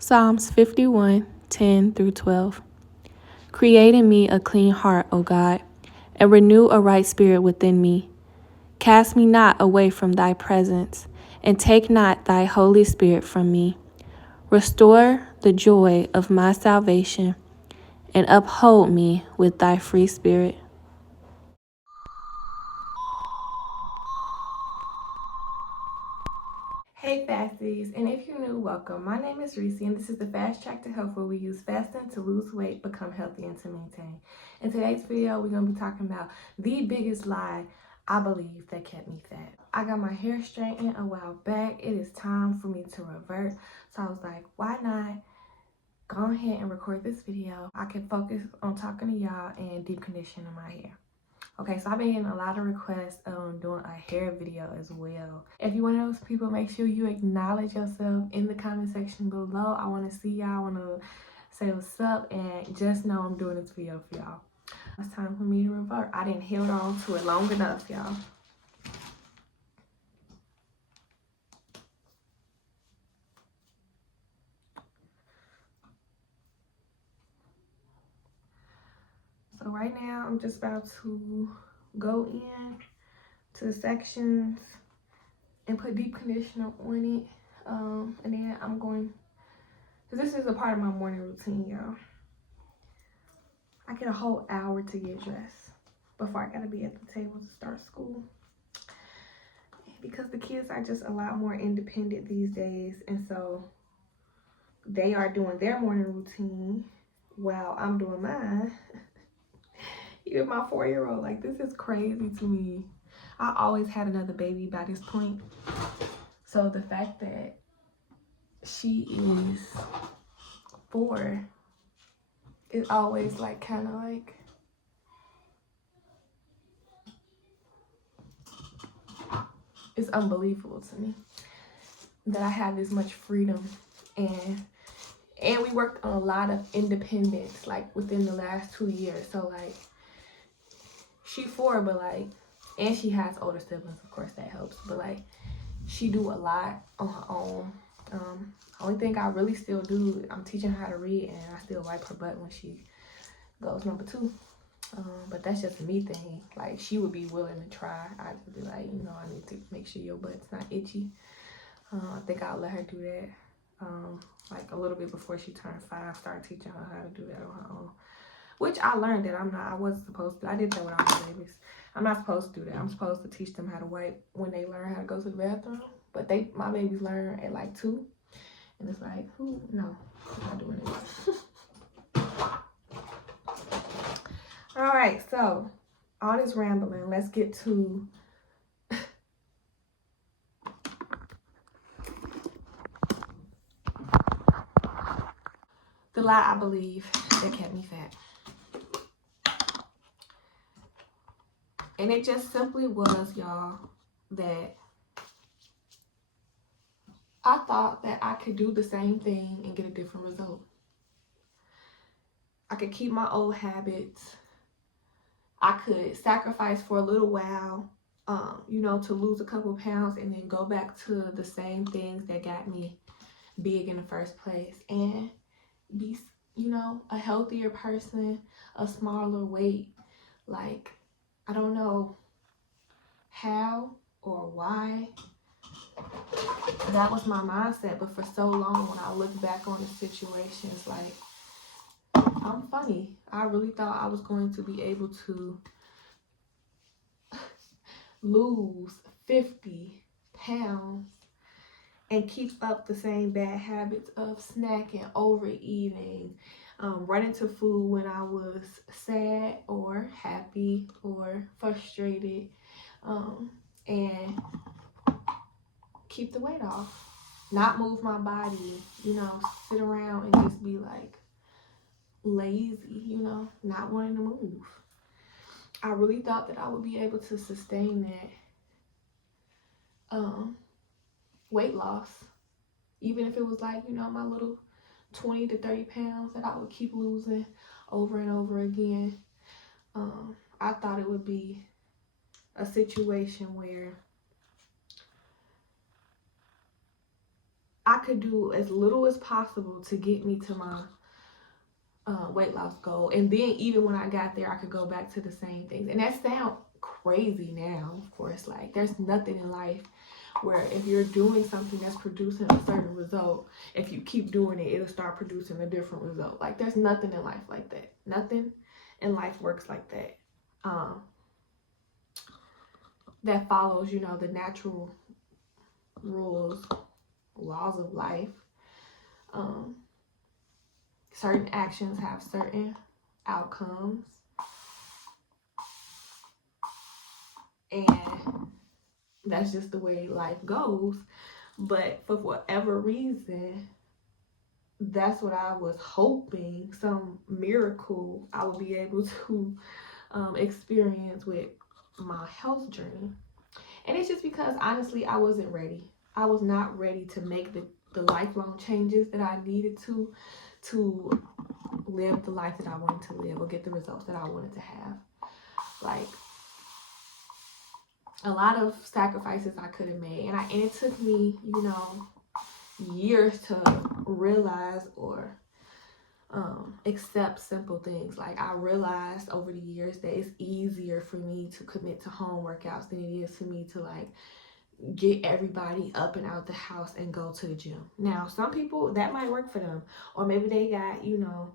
Psalms 51, 10 through 12. Create in me a clean heart, O God, and renew a right spirit within me. Cast me not away from thy presence, and take not thy Holy Spirit from me. Restore the joy of my salvation, and uphold me with thy free spirit. Hey fasties, and if you're new, welcome. My name is Reese, and this is the Fast Track to Health, where we use fasting to lose weight, become healthy, and to maintain. In today's video, we're going to be talking about the biggest lie I believe that kept me fat. I got my hair straightened a while back. It is time for me to revert. So I was like, why not go ahead and record this video? I can focus on talking to y'all and deep conditioning my hair. Okay, so I've been getting a lot of requests on doing a hair video as well. If you're one of those people, make sure you acknowledge yourself in the comment section below. I want to see y'all, I want to say what's up, and just know I'm doing this video for y'all. It's time for me to revert. I didn't hold on to it long enough, y'all. So right now, I'm just about to go in to the sections and put deep conditioner on it. And then I'm going, because this is a part of my morning routine, y'all. I get a whole hour to get dressed before I gotta be at the table to start school. Because the kids are just a lot more independent these days, and so they are doing their morning routine while I'm doing mine. Even my 4-year-old, like, this is crazy to me. I always had another baby by this point. So the fact that she is 4 is always like kind of like, it's unbelievable to me that I have this much freedom, and we worked on a lot of independence like within the last 2 years. So like, she 4, but like, and she has older siblings, of course that helps, but like, she do a lot on her own. Only thing I really still do, I'm teaching her how to read, and I still wipe her butt when she goes number 2. But that's just a me thing. Like, she would be willing to try. I'd be like, you know, I need to make sure your butt's not itchy. I think I'll let her do that. Like a little bit before she turned 5, start teaching her how to do that on her own. Which I learned that I wasn't supposed to. I did that with all my babies. I'm not supposed to do that. I'm supposed to teach them how to wipe when they learn how to go to the bathroom. But my babies learn at like 2. And it's like, who? No, I'm not doing it. All right, so all this rambling, let's get to the lie I believe that kept me fat. And it just simply was, y'all, that I thought that I could do the same thing and get a different result. I could keep my old habits. I could sacrifice for a little while, you know, to lose a couple pounds and then go back to the same things that got me big in the first place and be, you know, a healthier person, a smaller weight. Like, I don't know how or why that was my mindset, but for so long, when I look back on the situations, like, I'm funny. I really thought I was going to be able to lose 50 pounds and keep up the same bad habits of snacking, overeating, running to food when I was sad or happy or frustrated, and keep the weight off. Not move my body, you know, sit around and just be like lazy, you know, not wanting to move. I really thought that I would be able to sustain that weight loss, even if it was like, you know, my little 20 to 30 pounds that I would keep losing over and over again. I thought it would be a situation where I could do as little as possible to get me to my weight loss goal. And then even when I got there, I could go back to the same things. And that sounds crazy now, of course. Like, there's nothing in life where if you're doing something that's producing a certain result, if you keep doing it, it'll start producing a different result. Like, there's nothing in life like that. Nothing in life works like that. That follows, you know, the natural rules, laws of life. Certain actions have certain outcomes. And that's just the way life goes. But for whatever reason, that's what I was hoping, some miracle I would be able to experience with my health journey. And it's just because, honestly, I wasn't ready. I was not ready to make the lifelong changes that I needed to live the life that I wanted to live or get the results that I wanted to have. Like, a lot of sacrifices I could have made. And it took me, you know, years to realize or accept simple things. Like, I realized over the years that it's easier for me to commit to home workouts than it is for me to, like, get everybody up and out the house and go to the gym. Now, some people, that might work for them. Or maybe they got, you know,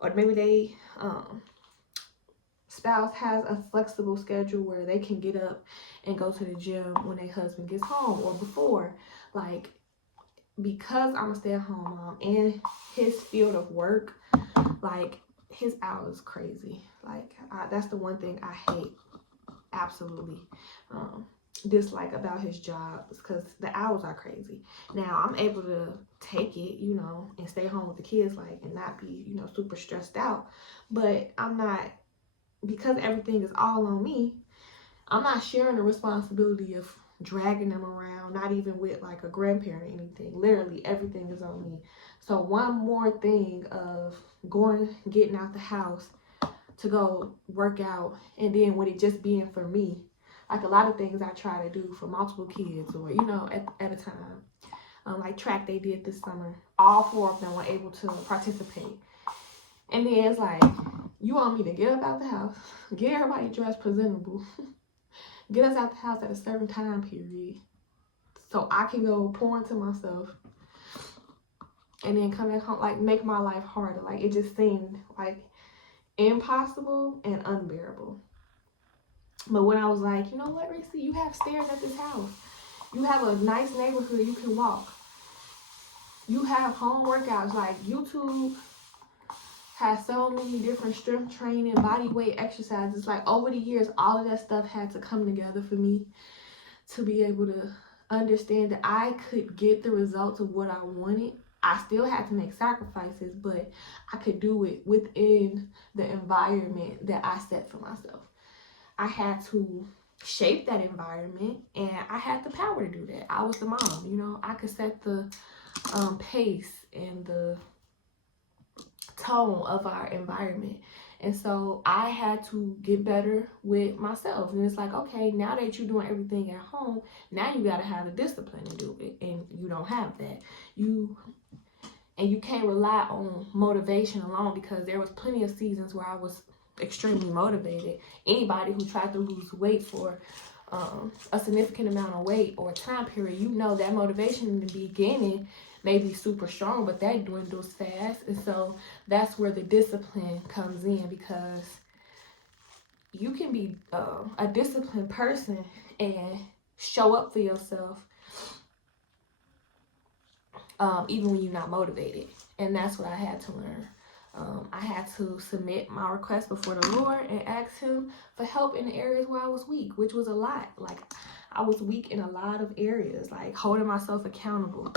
or maybe they spouse has a flexible schedule where they can get up and go to the gym when their husband gets home or before. Like, because I'm a stay-at-home mom and his field of work, like, his hours is crazy. Like, that's the one thing I hate, absolutely dislike about his job, is because the hours are crazy. Now, I'm able to take it, you know, and stay home with the kids, like, and not be, you know, super stressed out. But I'm not, because everything is all on me, I'm not sharing the responsibility of dragging them around, not even with, like, a grandparent or anything. Literally, everything is on me. So one more thing of getting out the house to go work out, and then with it just being for me, like, a lot of things I try to do for multiple kids, or, you know, at a time. Like track they did this summer. All 4 of them were able to participate. And then it's like, you want me to get up out the house, get everybody dressed presentable, get us out the house at a certain time period so I can go pour into myself, and then come back home, like, make my life harder. Like, it just seemed like impossible and unbearable. But when I was like, you know what, Reese, you have stairs at this house. You have a nice neighborhood you can walk. You have home workouts. Like, YouTube has so many different strength training, body weight exercises. Like, over the years, all of that stuff had to come together for me to be able to understand that I could get the results of what I wanted. I still had to make sacrifices, but I could do it within the environment that I set for myself. I had to shape that environment, and I had the power to do that. I was the mom, you know. I could set the pace and the tone of our environment. And so I had to get better with myself. And it's like, okay, now that you're doing everything at home, now you got to have the discipline to do it. And you don't have that. You can't rely on motivation alone, because there was plenty of seasons where I was extremely motivated. Anybody who tried to lose weight for a significant amount of weight or time period, you know that motivation in the beginning may be super strong, but that dwindles fast. And so that's where the discipline comes in, because you can be a disciplined person and show up for yourself even when you're not motivated. And that's what I had to learn. I had to submit my request before the Lord and ask him for help in the areas where I was weak, which was a lot. Like, I was weak in a lot of areas, like holding myself accountable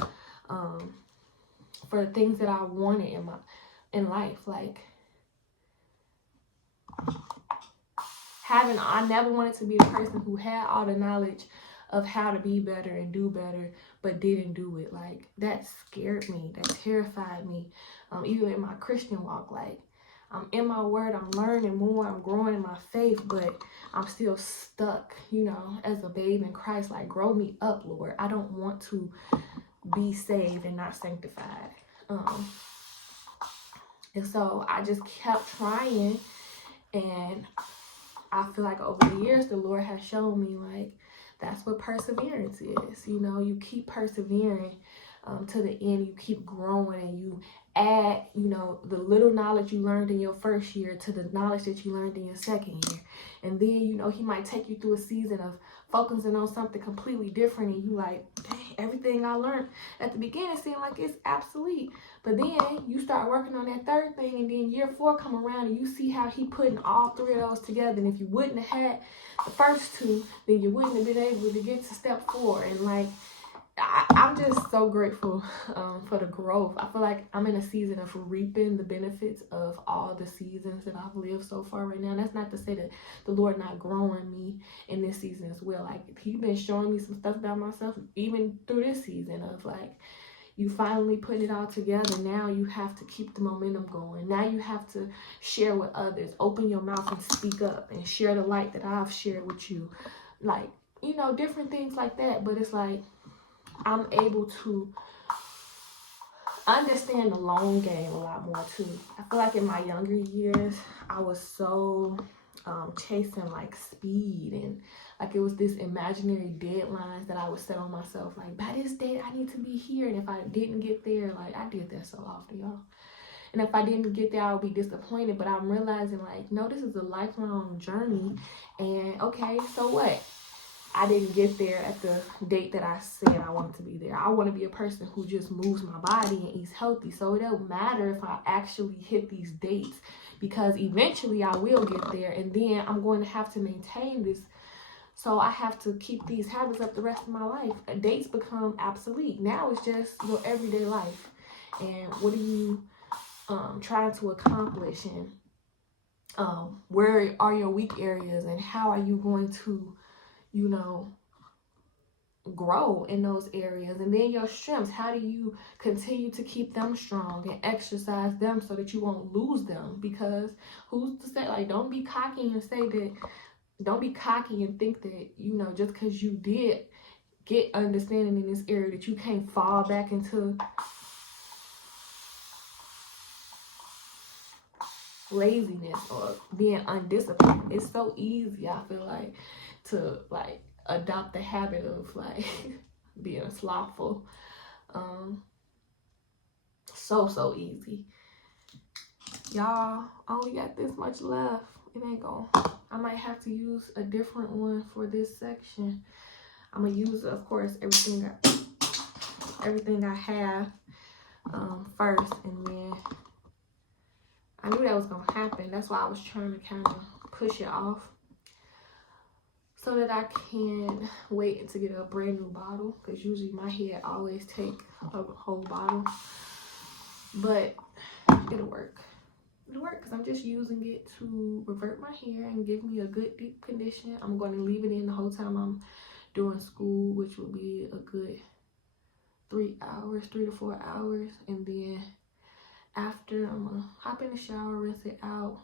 for the things that I wanted in life. Like, I never wanted to be the person who had all the knowledge of how to be better and do better, but didn't do it. Like, that scared me. That terrified me. Even in my Christian walk, like, I'm in my word, I'm learning more, I'm growing in my faith, but I'm still stuck, you know, as a babe in Christ. Like, grow me up, Lord. I don't want to be saved and not sanctified. And so I just kept trying, and I feel like over the years, the Lord has shown me, like, that's what perseverance is. You know, you keep persevering to the end. You keep growing, and you add, you know, the little knowledge you learned in your first year to the knowledge that you learned in your second year. And then, you know, he might take you through a season of focusing on something completely different, and you like, dang, everything I learned at the beginning seemed like it's obsolete. But then you start working on that third thing, and then year 4 come around, and you see how he putting all 3 of those together. And if you wouldn't have had the first 2, then you wouldn't have been able to get to step 4. And like, I'm just so grateful for the growth. I feel like I'm in a season of reaping the benefits of all the seasons that I've lived so far right now. And that's not to say that the Lord not growing me in this season as well. Like, he's been showing me some stuff about myself even through this season of like, you finally put it all together. Now you have to keep the momentum going. Now you have to share with others. Open your mouth and speak up and share the light that I've shared with you. Like, you know, different things like that. But it's like, I'm able to understand the long game a lot more too. I feel like in my younger years, I was so chasing like speed, and like it was this imaginary deadlines that I would set on myself. Like, by this date, I need to be here. And if I didn't get there, like, I did that so often, y'all. And if I didn't get there, I would be disappointed. But I'm realizing, like, no, this is a lifelong journey. And okay, so what? I didn't get there at the date that I said I wanted to be there. I want to be a person who just moves my body and eats healthy. So it don't matter if I actually hit these dates, because eventually I will get there, and then I'm going to have to maintain this. So I have to keep these habits up the rest of my life. Dates become obsolete. Now it's just your everyday life. And what are you trying to accomplish? And where are your weak areas? And how are you going to, you know, grow in those areas? And then your strengths, how do you continue to keep them strong and exercise them so that you won't lose them? Because who's to say, like, don't be cocky and think that, you know, just because you did get understanding in this area that you can't fall back into laziness or being undisciplined. It's so easy, I feel like, to like adopt the habit of like being slothful. So easy. Y'all, I only got this much left. It ain't gonna, I might have to use a different one for this section. I'm gonna use, of course, everything I have first, and then I knew that was gonna happen. That's why I was trying to kind of push it off, so that I can wait to get a brand new bottle, because usually my head always take a whole bottle. But it'll work. It'll work because I'm just using it to revert my hair and give me a good deep condition. I'm going to leave it in the whole time I'm doing school, which will be a good 3 to 4 hours. And then after, I'm going to hop in the shower, rinse it out.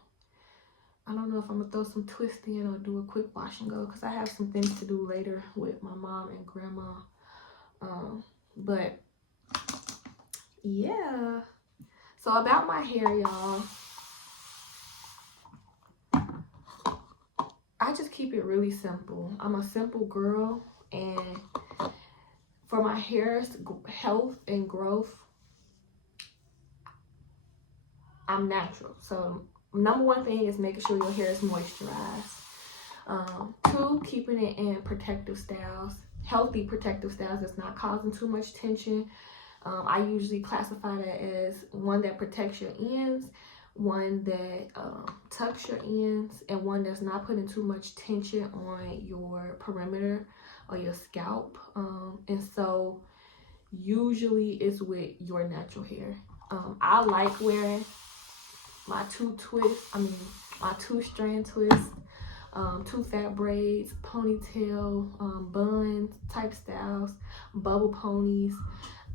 I don't know if I'm going to throw some twist in or do a quick wash and go, because I have some things to do later with my mom and grandma. But yeah. So about my hair, y'all, I just keep it really simple. I'm a simple girl, and for my hair's health and growth, I'm natural. So number one thing is making sure your hair is moisturized. 2, keeping it in protective styles, healthy protective styles that's not causing too much tension. I usually classify that as one that protects your ends, one that tucks your ends, and one that's not putting too much tension on your perimeter or your scalp. And so usually it's with your natural hair. I like wearing my 2-strand twist, 2 fat braids, ponytail, bun type styles, bubble ponies.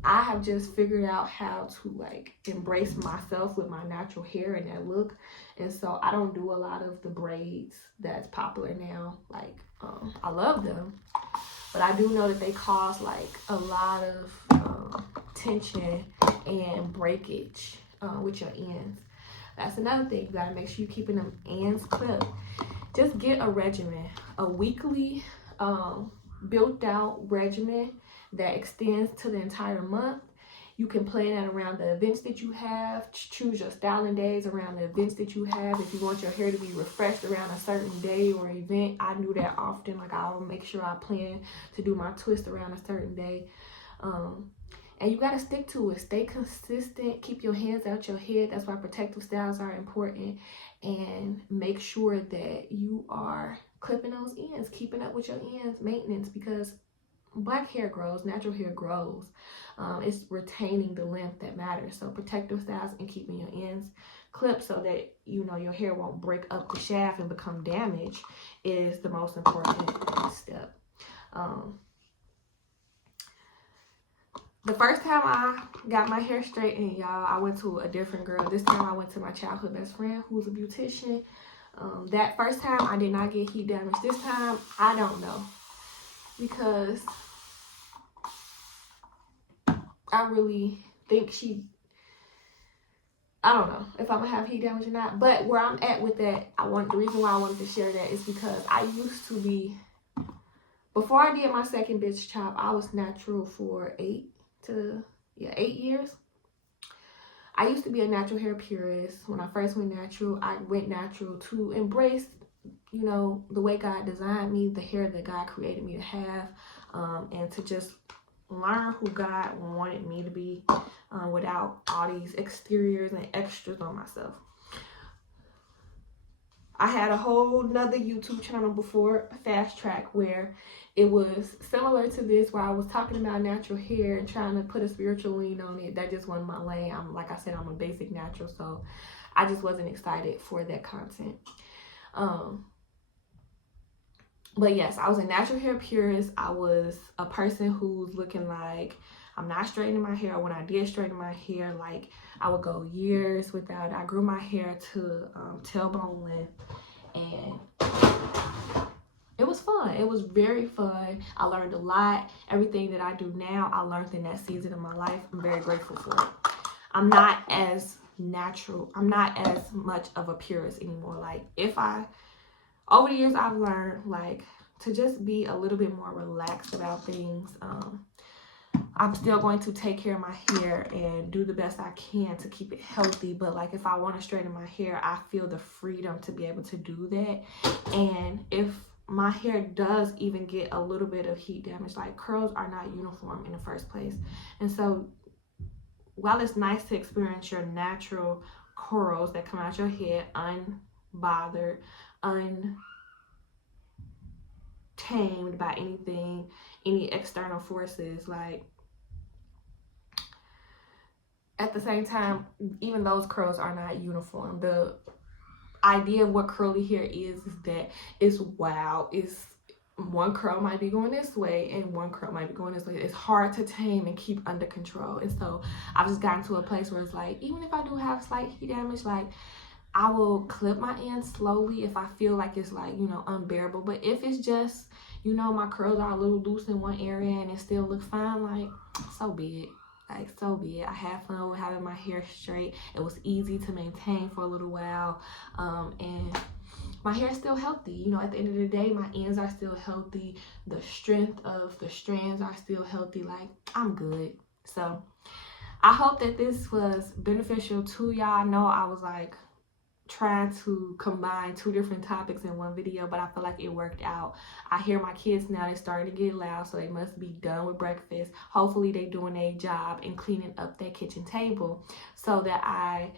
I have just figured out how to like embrace myself with my natural hair and that look. And so I don't do a lot of the braids that's popular now. Like, I love them, but I do know that they cause like a lot of tension and breakage with your ends. That's another thing. You gotta make sure you're keeping them ends clipped. Just get a regimen, a weekly built out regimen that extends to the entire month. You can plan that around the events that you have. Choose your styling days around the events that you have. If you want your hair to be refreshed around a certain day or event, I do that often. Like, I'll make sure I plan to do my twist around a certain day. And you got to stick to it. Stay consistent. Keep your hands out your head. That's why protective styles are important. And make sure that you are clipping those ends, keeping up with your ends, maintenance, because black hair grows, natural hair grows. It's retaining the length that matters. So protective styles and keeping your ends clipped so that, you know, your hair won't break up the shaft and become damaged is the most important step. The first time I got my hair straightened, y'all, I went to a different girl. This time I went to my childhood best friend who's a beautician. That first time I did not get heat damage. This time, I don't know, because I really think I don't know if I'm gonna have heat damage or not. But where I'm at with that, the reason why I wanted to share that is because I used to be, before I did my second bitch chop, I was natural for 8 years. I used to be a natural hair purist. When I first went natural, I went natural to embrace, you know, the way God designed me, the hair that God created me to have, and to just learn who God wanted me to be without all these exteriors and extras on myself. I had a whole nother YouTube channel before, Fast Track, where it was similar to this, where I was talking about natural hair and trying to put a spiritual lean on it. That just wasn't my lane. Like I said, I'm a basic natural, so I just wasn't excited for that content. But yes, I was a natural hair purist. I was a person who's looking like, I'm not straightening my hair. When I did straighten my hair, like, I would go years without it. I grew my hair to tailbone length, and it was fun. It was very fun. I learned a lot. Everything that I do now, I learned in that season of my life. I'm very grateful for it. I'm not as natural. I'm not as much of a purist anymore. Like, over the years, I've learned, like, to just be a little bit more relaxed about things. I'm still going to take care of my hair and do the best I can to keep it healthy. But, like, if I want to straighten my hair, I feel the freedom to be able to do that. And if my hair does even get a little bit of heat damage, like, curls are not uniform in the first place. And so, while it's nice to experience your natural curls that come out your head unbothered, untamed by anything, any external forces, like, at the same time, even those curls are not uniform. The idea of what curly hair is that it's wild. It's one curl might be going this way and one curl might be going this way. It's hard to tame and keep under control. And so I've just gotten to a place where it's like, even if I do have slight heat damage, like, I will clip my ends slowly if I feel like it's, like, you know, unbearable. But if it's just, you know, my curls are a little loose in one area and it still looks fine, like, so be it. Like, so be it. I had fun with having my hair straight. It was easy to maintain for a little while. And my hair is still healthy. You know, at the end of the day, my ends are still healthy. The strength of the strands are still healthy. Like, I'm good. So I hope that this was beneficial to y'all. I know I was, like, trying to combine 2 different topics in one video, but I feel like it worked out. I hear my kids now, they're starting to get loud, so they must be done with breakfast. Hopefully they doing a job in cleaning up that kitchen table so that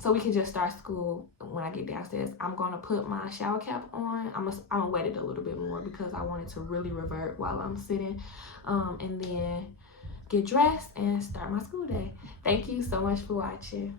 so we can just start school when I get downstairs. I'm gonna put my shower cap on. I'm gonna wet it a little bit more because I want it to really revert while I'm sitting, and then get dressed and start my school day. Thank you so much for watching.